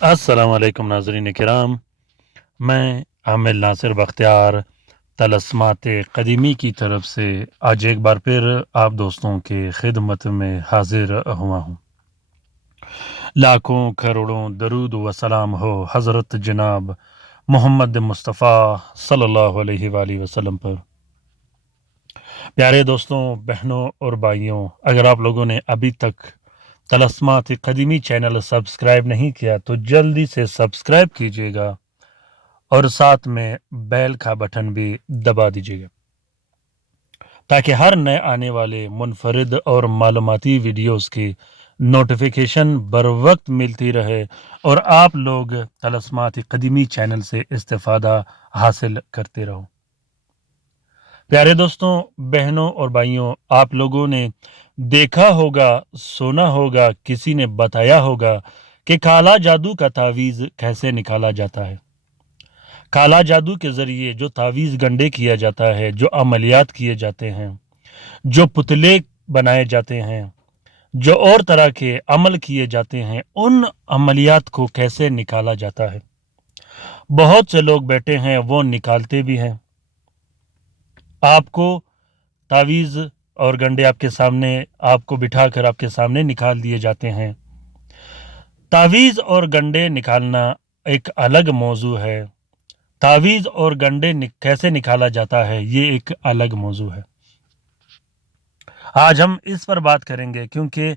अस्सलाम वालेकुम नाज़रीन किराम। मैं आमिर नासिर बख्तियार तलस्मात क़दीमी की तरफ से आज एक बार फिर आप दोस्तों के खिदमत में हाजिर हुआ हूँ। लाखों करोड़ों दरूद व सलाम हो हज़रत जनाब मोहम्मद मुस्तफ़ा सल्लल्लाहु अलैहि वालैहि वसल्लम पर। प्यारे दोस्तों, बहनों और भाइयों, अगर आप लोगों ने अभी तक तलस्मात क़दीमी चैनल सब्सक्राइब नहीं किया तो जल्दी से सब्सक्राइब कीजिएगा और साथ में बेल का बटन भी दबा दीजिएगा ताकि हर नए आने वाले मुनफरिद और मालूमाती वीडियोस की नोटिफिकेशन बर वक्त मिलती रहे और आप लोग तलस्मात क़दीमी चैनल से इस्तेफ़ादा हासिल करते रहो। प्यारे दोस्तों, बहनों और भाइयों, आप लोगों ने देखा होगा, सुना होगा, किसी ने बताया होगा कि काला जादू का तावीज़ कैसे निकाला जाता है। काला जादू के ज़रिए जो तावीज़ गंडे किया जाता है, जो अमलियात किए जाते हैं, जो पुतले बनाए जाते हैं, जो और तरह के अमल किए जाते हैं, उन अमलियात को कैसे निकाला जाता है। बहुत से लोग बैठे हैं, वो निकालते भी हैं। आपको तावीज़ और गंडे आपके सामने, आपको बिठाकर आपके सामने निकाल दिए जाते हैं। तावीज़ और गंडे निकालना एक अलग मौजू है। तावीज़ और गंडे कैसे निकाला जाता है, ये एक अलग मौजू है। आज हम इस पर बात करेंगे क्योंकि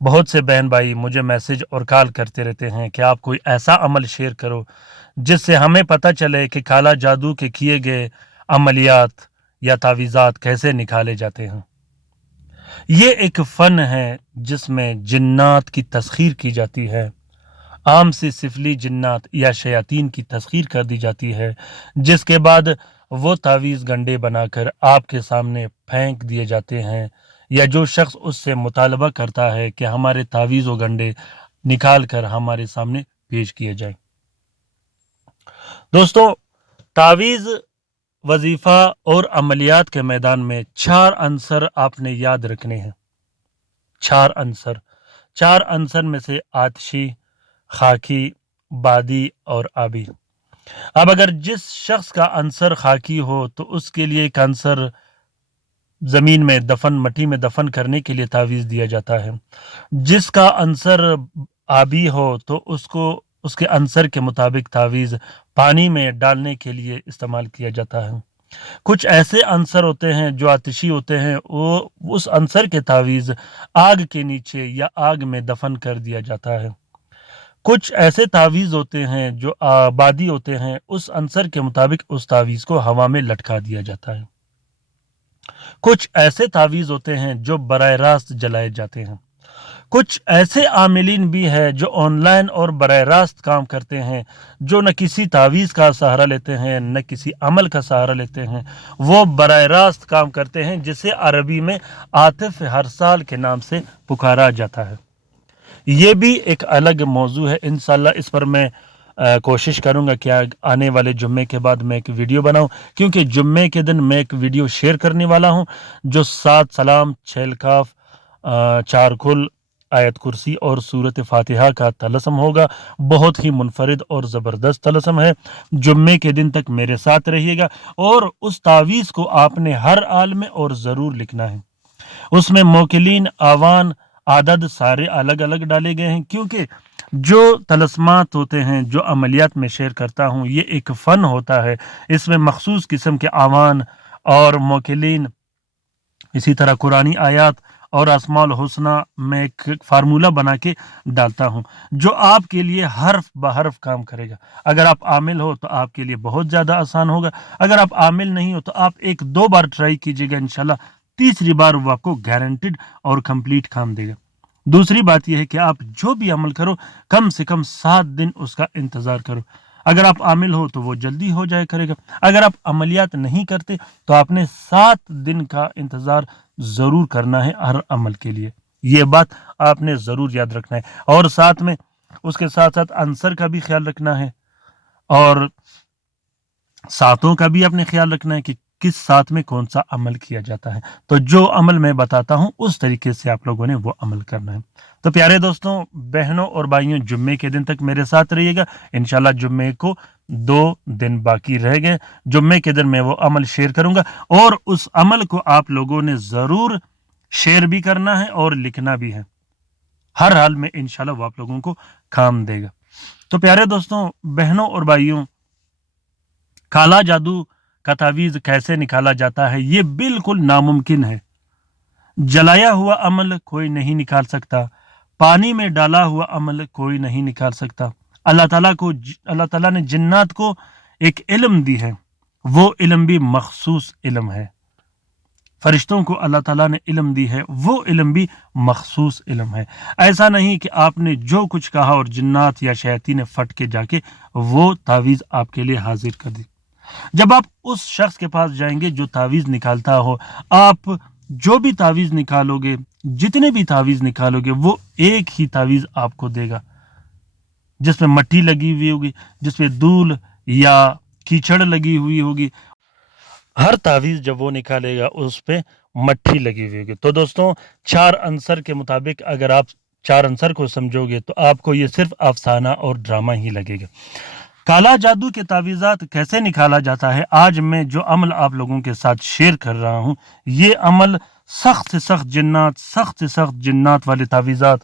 बहुत से बहन भाई मुझे मैसेज और कॉल करते रहते हैं कि आप कोई ऐसा अमल शेयर करो जिससे हमें पता चले कि काला जादू के किए गए अमलियात या तावीज़ात कैसे निकाले जाते हैं। ये एक फ़न है जिसमें जिन्नात की तस्खीर की जाती है। आम से सिफली जिन्नात या शयातीन की तस्खीर कर दी जाती है, जिसके बाद वो तावीज़ गंडे बनाकर आपके सामने फेंक दिए जाते हैं, या जो शख्स उससे मुतालबा करता है कि हमारे तावीज़ व गंडे निकाल कर हमारे सामने पेश किए जाए। दोस्तों, तावीज़, वजीफ़ा और अमलियात के मैदान में 4 अंसर आपने याद रखने हैं। 4 अंसर में से आतिशी, खाकी, बादी और आबी। अब अगर जिस शख्स का अंसर खाकी हो तो उसके लिए एक अंसर ज़मीन में दफन, मट्टी में दफन करने के लिए तावीज़ दिया जाता है। जिसका अंसर आबी हो तो उसको उसके अंसर के मुताबिक तावीज़ पानी में डालने के लिए इस्तेमाल किया जाता है। कुछ ऐसे अंसर होते हैं जो आतिशी होते हैं, वो उस अंसर के तावीज़ आग के नीचे या आग में दफन कर दिया जाता है। कुछ ऐसे तावीज़ होते हैं जो आबादी होते हैं, उस अंसर के मुताबिक उस तावीज़ को हवा में लटका दिया जाता है। कुछ ऐसे तावीज़ होते हैं जो बराह रास्त जलाए जाते हैं। कुछ ऐसे आमिलीन भी हैं जो ऑनलाइन और बराह रास्त काम करते हैं, जो न किसी तावीज़ का सहारा लेते हैं, न किसी अमल का सहारा लेते हैं। वो बराह रास्त काम करते हैं, जिसे अरबी में आतिफ़ हरसाल के नाम से पुकारा जाता है। ये भी एक अलग मौजू है। इंशाल्लाह इस पर मैं कोशिश करूँगा कि आने वाले जुम्मे के बाद मैं एक वीडियो बनाऊँ, क्योंकि जुम्मे के दिन मैं एक वीडियो शेयर करने वाला हूँ जो 7 सलाम, 6 काफ, 4 कुल, आयत कुर्सी और सूरत फातिहा का तलस्म होगा। बहुत ही मुनफरिद और ज़बरदस्त तलस्म है। जुम्मे के दिन तक मेरे साथ रहिएगा और उस तावीज़ को आपने हर हाल में और ज़रूर लिखना है। उसमें मोकिलीन, आवान, आदद सारे अलग अलग डाले गए हैं, क्योंकि जो तलस्मात होते हैं, जो अमलियात में शेयर करता हूँ, ये एक फ़न होता है। इसमें मखसूस किस्म के आवान और मोकिलीन, इसी तरह कुरानी आयात और अस्माउल हुस्ना में एक फार्मूला बना के डालता हूँ, जो आपके लिए हर्फ बहर्फ काम करेगा। अगर आप आमिल हो तो आपके लिए बहुत ज़्यादा आसान होगा। अगर आप आमिल नहीं हो तो आप 1-2 बार ट्राई कीजिएगा, इंशाल्लाह तीसरी बार वो आपको गारंटीड और कंप्लीट काम देगा। दूसरी बात यह है कि आप जो भी अमल करो, कम से कम 7 दिन उसका इंतज़ार करो। अगर आप आमिल हो तो वो जल्दी हो जाया करेगा। अगर आप अमलियात नहीं करते तो आपने 7 दिन का इंतज़ार ज़रूर करना है हर अमल के लिए। ये बात आपने ज़रूर याद रखना है और साथ में उसके साथ-साथ अंसर का भी ख्याल रखना है और सातों का भी आपने ख्याल रखना है कि किस साथ में कौन सा अमल किया जाता है। तो जो अमल मैं बताता हूँ उस तरीके से आप लोगों ने वो अमल करना है। तो प्यारे दोस्तों, बहनों और भाइयों, जुम्मे के दिन तक मेरे साथ रहिएगा। इंशाल्लाह जुम्मे को 2 दिन बाकी रह गए। जुम्मे के दिन मैं वो अमल शेयर करूंगा और उस अमल को आप लोगों ने ज़रूर शेयर भी करना है और लिखना भी है। हर हाल में इंशाल्लाह वो आप लोगों को काम देगा। तो प्यारे दोस्तों, बहनों और भाइयों, काला जादू का तावीज़ कैसे निकाला जाता है, ये बिल्कुल नामुमकिन है। जलाया हुआ अमल कोई नहीं निकाल सकता, पानी में डाला हुआ अमल कोई नहीं निकाल सकता। अल्लाह ताला ने जिन्नात को एक इल्म दी है, वो इल्म भी मखसूस इल्म है। फरिश्तों को अल्लाह ताला ने इल्म दी है, वो इल्म भी मखसूस इल्म है। ऐसा नहीं कि आपने जो कुछ कहा और जिन्नात या शैतान ने फट के जाके वो तावीज़ आपके लिए हाजिर कर दी। जब आप उस शख्स के पास जाएंगे जो तावीज़ निकालता हो, आप जो भी तावीज़ निकालोगे, जितने भी तावीज़ निकालोगे, वो एक ही तावीज़ आपको देगा जिसमें मट्टी लगी हुई होगी, जिसमें धूल या कीचड़ लगी हुई होगी। हर तावीज़ जब वो निकालेगा उस पे मट्टी लगी हुई होगी। तो दोस्तों, 4 आंसर के मुताबिक अगर आप 4 आंसर को समझोगे तो आपको ये सिर्फ अफसाना और ड्रामा ही लगेगा। काला जादू के तावीज़ात कैसे निकाला जाता है, आज मैं जो अमल आप लोगों के साथ शेयर कर रहा हूँ, ये अमल सख्त से सख्त जिन्नात वाले तावीज़ात,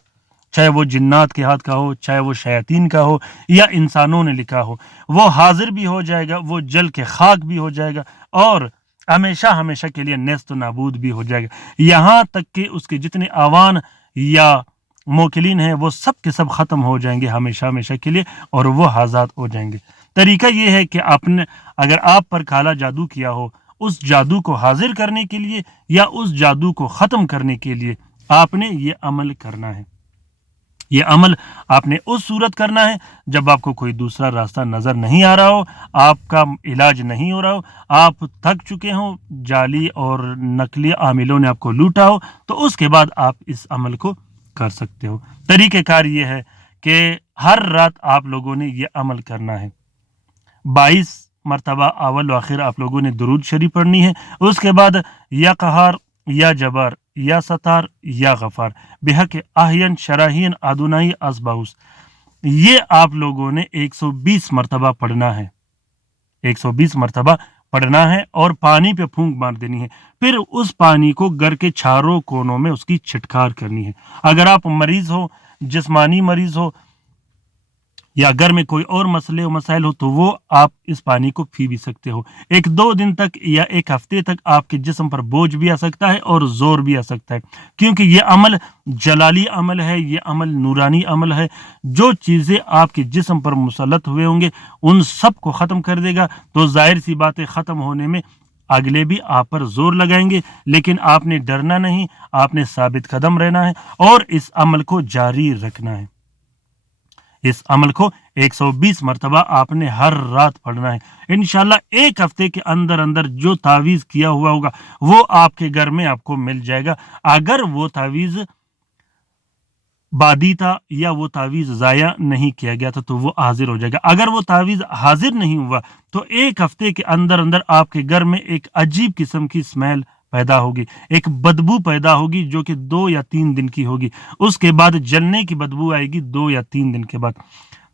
चाहे वो जिन्नात के हाथ का हो, चाहे वो शयातीन का हो या इंसानों ने लिखा हो, वो हाजिर भी हो जाएगा, वो जल के खाक भी हो जाएगा और हमेशा हमेशा के लिए नेस्त नाबूद भी हो जाएगा। यहाँ तक कि उसके जितने आवान या मोकिलीन हैं वो सब के सब ख़त्म हो जाएंगे हमेशा हमेशा के लिए और वो आज़ाद हो जाएंगे। तरीका ये है कि आपने, अगर आप पर काला जादू किया हो, उस जादू को हाजिर करने के लिए या उस जादू को ख़त्म करने के लिए आपने ये अमल करना है। ये अमल आपने उस सूरत करना है जब आपको कोई दूसरा रास्ता नज़र नहीं आ रहा हो, आपका इलाज नहीं हो रहा हो, आप थक चुके हो, जाली और नकली आमिलों ने आपको लूटा हो, तो उसके बाद आप इस अमल को कर सकते हो। तरीक़ेकार ये है कि हर रात आप लोगों ने ये अमल करना है। 22 मरतबा अव्वल व आखिर आप लोगों ने दुरूद शरीफ पढ़नी है। उसके बाद या क़हार या जबार या सतार या गफ़ार बेहक आहियन शराहियन अदुनाई असबाउस, ये आप लोगों ने 120 मरतबा पढ़ना है। 120 मरतबा पढ़ना है और पानी पे फूंक मार देनी है। फिर उस पानी को घर के चारों कोनों में उसकी छिटकार करनी है। अगर आप मरीज हो, जिस्मानी मरीज हो या घर में कोई और मसले और मसाइल हो, तो वो आप इस पानी को पी भी सकते हो। 1-2 दिन तक या 1 हफ्ते तक आपके जिस्म पर बोझ भी आ सकता है और जोर भी आ सकता है, क्योंकि ये अमल जलाली अमल है, ये अमल नूरानी अमल है। जो चीज़ें आपके जिस्म पर मुसल्लत हुए होंगे उन सब को ख़त्म कर देगा। तो जाहिर सी बात है, ख़त्म होने में अगले भी आप पर जोर लगाएंगे, लेकिन आपने डरना नहीं, आपने साबित कदम रहना है और इस अमल को जारी रखना है। इस अमल को 120 मरतबा आपने हर रात पढ़ना है। इंशाल्लाह 1 हफ्ते के अंदर अंदर जो तावीज़ किया हुआ होगा वो आपके घर में आपको मिल जाएगा। अगर वो तावीज़ बादी था या वो तावीज़ ज़ाया नहीं किया गया था तो वो हाजिर हो जाएगा। अगर वो तावीज़ हाजिर नहीं हुआ तो 1 हफ्ते के अंदर अंदर आपके घर में एक अजीब किस्म की स्मेल पैदा होगी, एक बदबू पैदा होगी जो कि 2 या 3 दिन की होगी। उसके बाद जलने की बदबू आएगी 2 या 3 दिन के बाद।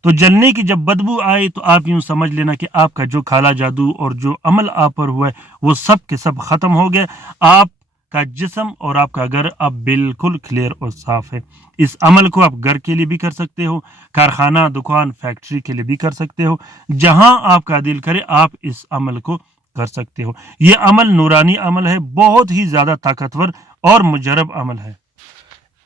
तो जलने की जब बदबू आए तो आप यूं समझ लेना कि आपका जो काला जादू और जो अमल आप पर हुआ है वो सब के सब ख़त्म हो गया। आपका जिस्म और आपका घर अब बिल्कुल क्लियर और साफ है। इस अमल को आप घर के लिए भी कर सकते हो, कारखाना, दुकान, फैक्ट्री के लिए भी कर सकते हो। जहां आपका दिल करे आप इस अमल को कर सकते हो। ये अमल नूरानी अमल है, बहुत ही ज़्यादा ताकतवर और मुजरब अमल है।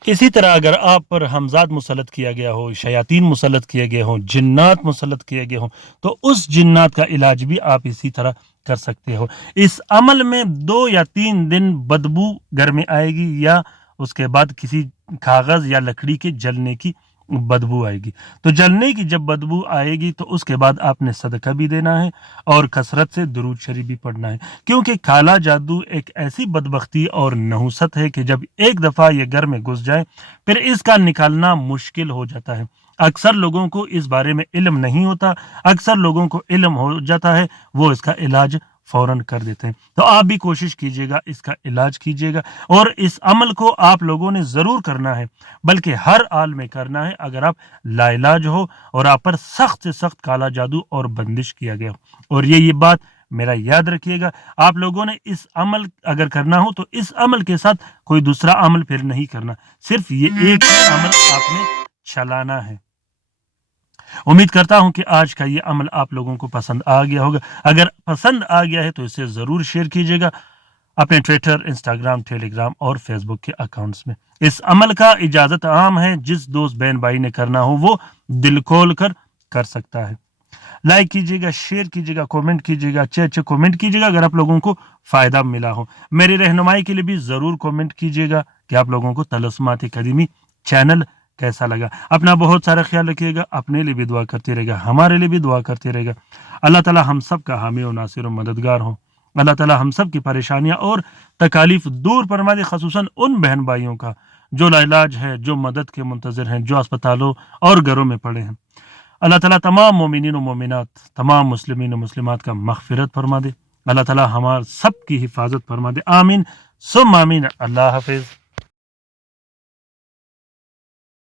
इसी तरह अगर आप पर हमजाद मुसल्लत किया गया हो, शयातीन मुसल्लत किए गए हों, जिन्नात मुसल्लत किए गए हों, तो उस जिन्नात का इलाज भी आप इसी तरह कर सकते हो। इस अमल में 2 या 3 दिन बदबू घर में आएगी या उसके बाद किसी कागज़ या लकड़ी के जलने की बदबू आएगी। तो जलने की जब बदबू आएगी तो उसके बाद आपने सदका भी देना है और कसरत से दुरूद शरीफ भी पढ़ना है, क्योंकि काला जादू एक ऐसी बदबख्ती और नहुसत है कि जब एक दफ़ा ये घर में घुस जाए फिर इसका निकालना मुश्किल हो जाता है। अक्सर लोगों को इस बारे में इल्म नहीं होता, अक्सर लोगों को इल्म हो जाता है, वो इसका इलाज فوراً کر دیتے ہیں۔ تو آپ بھی کوشش کیجیے گا، اس کا علاج کیجیے گا، اور اس عمل کو آپ لوگوں نے ضرور کرنا ہے، بلکہ ہر حال میں کرنا ہے اگر آپ لا علاج ہو اور آپ پر سخت سے سخت کالا جادو اور بندش کیا گیا ہو۔ اور یہ بات میرا یاد رکھیے گا، آپ لوگوں نے اس عمل اگر کرنا ہو تو اس عمل کے ساتھ کوئی دوسرا عمل پھر نہیں کرنا، صرف یہ ایک ہی عمل آپ نے چلانا ہے۔ امید کرتا ہوں کہ آج کا یہ عمل آپ لوگوں کو پسند آ گیا ہوگا۔ اگر پسند آ گیا ہے تو اسے ضرور شیئر کیجیے گا اپنے ٹویٹر، انسٹاگرام، ٹیلی گرام اور فیس بک کے اکاؤنٹس میں۔ اس عمل کا اجازت عام ہے، جس دوست بہن بھائی نے کرنا ہو وہ دل کھول کر سکتا ہے۔ لائک کیجیے گا، شیئر کیجیے گا، کومنٹ کیجیے گا، اچھے کومنٹ کیجیے گا اگر آپ لوگوں کو فائدہ ملا ہو۔ میری رہنمائی کے لیے بھی ضرور کومنٹ کیجیے گا کہ آپ لوگوں کو طلسمات قدیمی چینل کیسا لگا۔ اپنا بہت سارا خیال رکھیے گا، اپنے لیے بھی دعا کرتے رہے گا، ہمارے لیے بھی دعا کرتے رہے گا۔ اللہ تعالی ہم سب کا حامی و ناصر و مددگار ہو۔ اللہ تعالی ہم سب کی پریشانیاں اور تکالیف دور فرما دے، خصوصاً ان بہن بھائیوں کا جو لا علاج ہے، جو مدد کے منتظر ہیں، جو اسپتالوں اور گھروں میں پڑے ہیں۔ اللہ تعالیٰ تمام مومنین و مومنات، تمام مسلمین و مسلمات کا مغفرت فرما دے۔ اللہ تعالیٰ ہمارے سب کی حفاظت فرما دے، آمین ثم آمین۔ اللہ حافظ۔